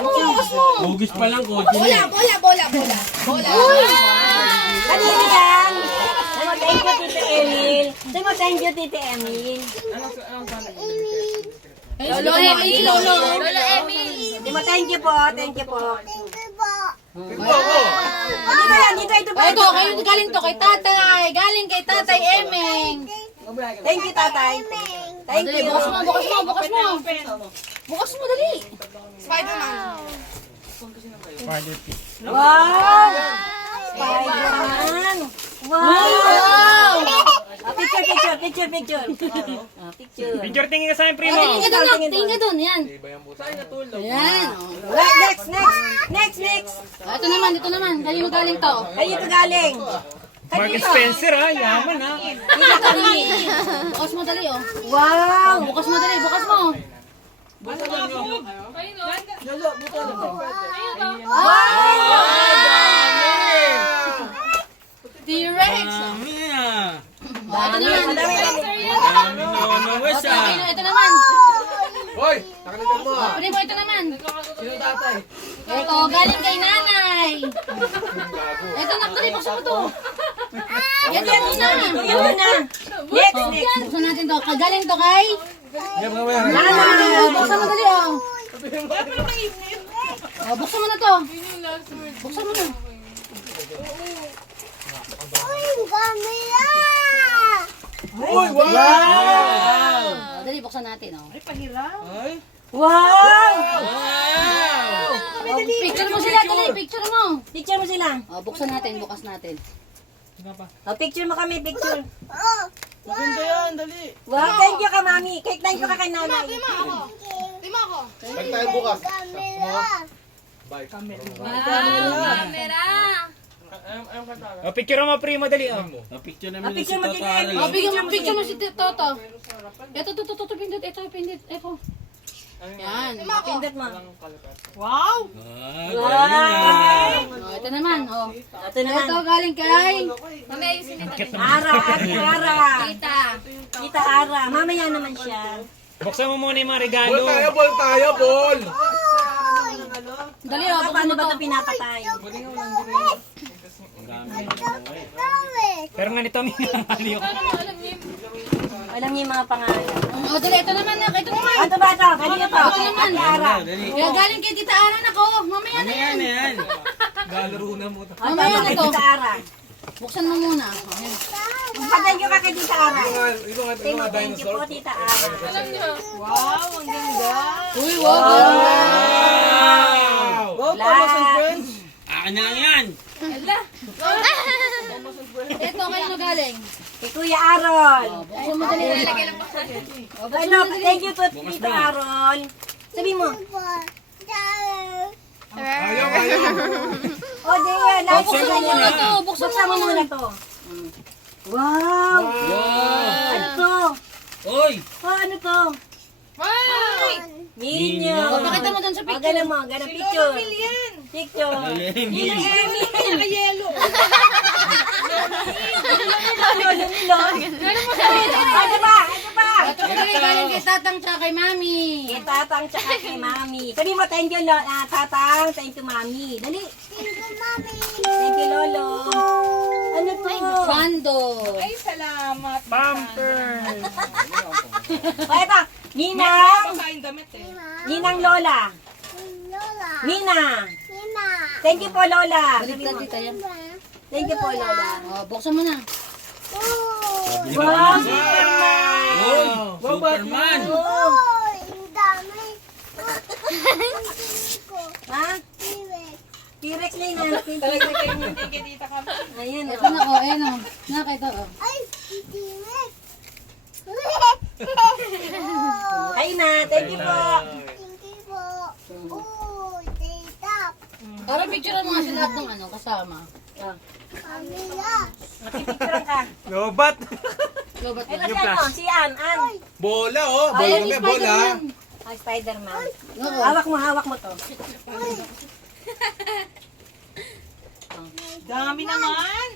Hugis pa lang, kotse na. Bola. Kanina yan. Thank you, Tita Emil. Thank you, Tita Emil. Lolo Emil. Thank you po. Dito. Ito, galing to kay tatay. Galing kay tatay Emeng. Thank you, tatay. Thank Dali, you. bukas mo. Bukas mo, dali. Wow! Spider-Man! Wow! Picture. Picture. Picture tingin ka sa akin, primo. Tingin ka doon, yan. Ayan. Next. Ito naman. Galing to. Kayo ito galing. Mark Spencer, ha? Yaman, ha? Bukas mo, dali, oh. Wow! Bukas mo. T-Rex. Dami ah. Ito naman. Dami nonowes ah. Ito naman. Hoy! Nakalimutan mo ah! Pwede mo ito naman. Sino tatay? Ito, galing kay nanay. Ito, nakdali, buksan mo to. Yan na. Next. Buksan natin to. Galing to kay Nanay. buksan mo dali, oh. Oh, buksan mo na to. Buksan mo na. Uy! Wow! Oh, dali, buksan natin, oh. Wow! Oh, picture mo sila, dali, picture mo. Picture mo sila. Oh, buksan natin, bukas natin. Picture mo kami, picture. Maganda yan, dali! Wow, thank you ka, mami. Thank you ka kay nanay. Balik tayo bukas. Bye. O, picture mo, primo, dali, oh. Picture namin si Picture mo Toto din, Aral. Oh, picture mo si Toto. Ito, pindot. Ito. Yan. Pindot mo. Ah, galing ah. Oh, ito naman, oh. Ito naman. Ito, galing kay Ara. Tita Ara. Mamaya naman siya. Buksan mo muna yung mga regalo. Ball tayo! Dali, oh, buksan Paano mo ba to. ito pinapatay? Pero nga nito, may nangali ako. Alam niyo yung mga pangalan. Oh, dali, ito naman. Ito ba ito? Pwede ito. Ito naman. Ara. Kaya galing kay Tita Ara na ko. Mamaya na yan. Yan. Galaro na mo. Mamaya na Kay to. Tita Ara. Buksan mo muna. Oh, yan. Thank you ka kay Tita Ara. Ito nga Thank you po, Tita Ara. Uy, wow. Wow! Last. Akin na lang yan. Ito, kayo na galing. Kay Kuya Aaron. Buksan mo dali. Ano, thank you po, Tita Aaron. Sabi mo. Ayaw! O, Deyan. Buksan mo muna. Buksan mo muna to. Wow. Wow. Ano to? Oy. Oh, ano to? Ninyo. Oh, pakita mo dun sa picture. Gana mo, gana picture. Picture. Emil. Nakayelo. Lolo ni Lolo. Ano ba? Ito galing kay Tatang tsaka kay Mami. Kay Tatang tsaka kay Mami. Sabi mo, thank you, Tatang. Thank you, Mami. Dali. Thank you, Lolo. Ano to? Bando. Pampers. O, ito. Ninang. Ninang Lola. Nina. Thank you po, Lola. Sabi Baliktad mo. tita yan. Thank you po, Lola. Oh, buksan mo na. Wow, Superman. Oy. Superman. Oh. Ha? T-Rex na yun. Ayun, Ito na, oh, ayan, oh. Nakita, oh. Ayun na. Thank you po. Para picture mo nga sila lahat ng ano, kasama. Nakipicturean ka. Lobat. Lobat Ito na. si ano? Si Ann. Bola oh! Ayan, Bola yung may bola! Spider-Man. Ay, Spider-Man. Oo. Hawak mo to. Dami naman.